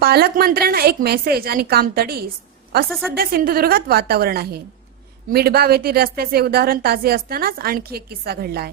पालकमंत्र्यांना एक मेसेज आणि काम तडीस असं सध्या सिंधुदुर्गात वातावरण आहे. मिडबाव येथील रस्त्याचे उदाहरण ताजे असतानाच आणखी एक किस्सा घडलाय.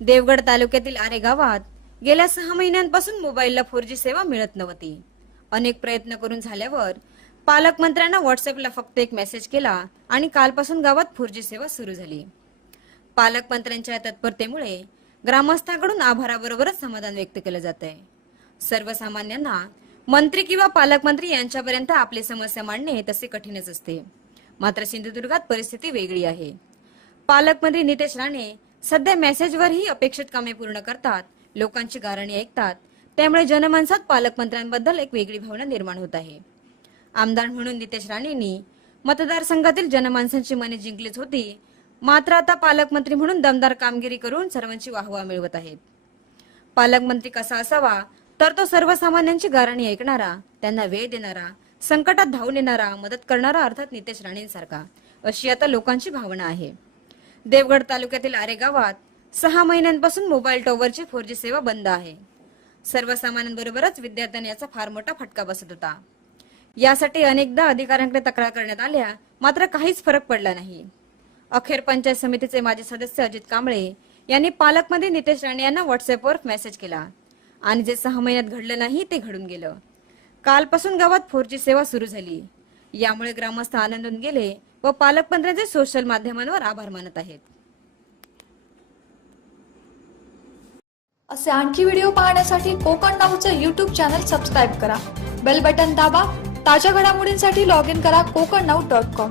देवगड तालुक्यातील आरे गावात गेल्या सहा महिन्यांपासून मोबाईलला फोर जी सेवा मिळत नव्हती. अनेक प्रयत्न करून झाल्यावर पालकमंत्र्यांना व्हॉट्सअपला फक्त एक मेसेज केला आणि कालपासून गावात फोर जी सेवा सुरू झाली. पालकमंत्र्यांच्या तत्परतेमुळे ग्रामस्थांकडून आभाराबरोबरच समाधान व्यक्त केलं जात आहे सर्वसामान्यांना मंत्री किंवा पालकमंत्री यांच्यापर्यंत आपली समस्या मांडणे हे तसे कठीणच असते. मात्र सिंधुदुर्गात परिस्थिती वेगळी आहे. पालकमंत्री नितेश राणे सध्या मेसेजवरही अपेक्षित कामे पूर्ण करतात लोकांची गारणी ऐकतात त्यामुळे जनमानसात पालकमंत्र्यांबद्दल एक वेगळी भावना निर्माण होत आहे. आमदार म्हणून नितेश राणेंनी मतदारसंघातील जनमानसांची मने जिंकलीच होती मात्र आता पालकमंत्री म्हणून दमदार कामगिरी करून सर्वांची वाहवा मिळवत आहेत. पालकमंत्री कसा असावा तर तो सर्वसामान्यांची गारणी ऐकणारा त्यांना वेळ देणारा संकटात धावून येणारा मदत करणारा अर्थात नितेश राणेंसारखा. अशी आता लोकांची भावना आहे. देवगड तालुक्यातील आरे गावात सहा महिन्यांपासून मोबाईल टॉवरची फोर जी सेवा बंद आहे. सर्वसामान्यांबरोबरच विद्यार्थ्यांना याचा फार मोठा फटका बसत होता. यासाठी अनेकदा अधिकाऱ्यांकडे तक्रार करण्यात आल्या मात्र काहीच फरक पडला नाही. अखेर पंचायत समितीचे माजी सदस्य अजित कांबळे यांनी पालकमध्ये नितेश राणे यांना व्हॉट्सअपवर मेसेज केला. आणि जे सहा महिन्यात घडलं नाही ते घडून गेलं. कालपासून गावात फोर जी सेवा सुरू झाली. यामुळे ग्रामस्थ आनंदून गेले व पालकमंत्र्यांचे सोशल माध्यमांवर आभार मानत आहेत. असे आणखी व्हिडिओ पाहण्यासाठी कोकण नाऊचं यूट्यूब चॅनल सबस्क्राईब करा. बेल बटन दाबा. ताज्या घडामोडींसाठी लॉग इन करा कोकण नाऊ डॉट कॉम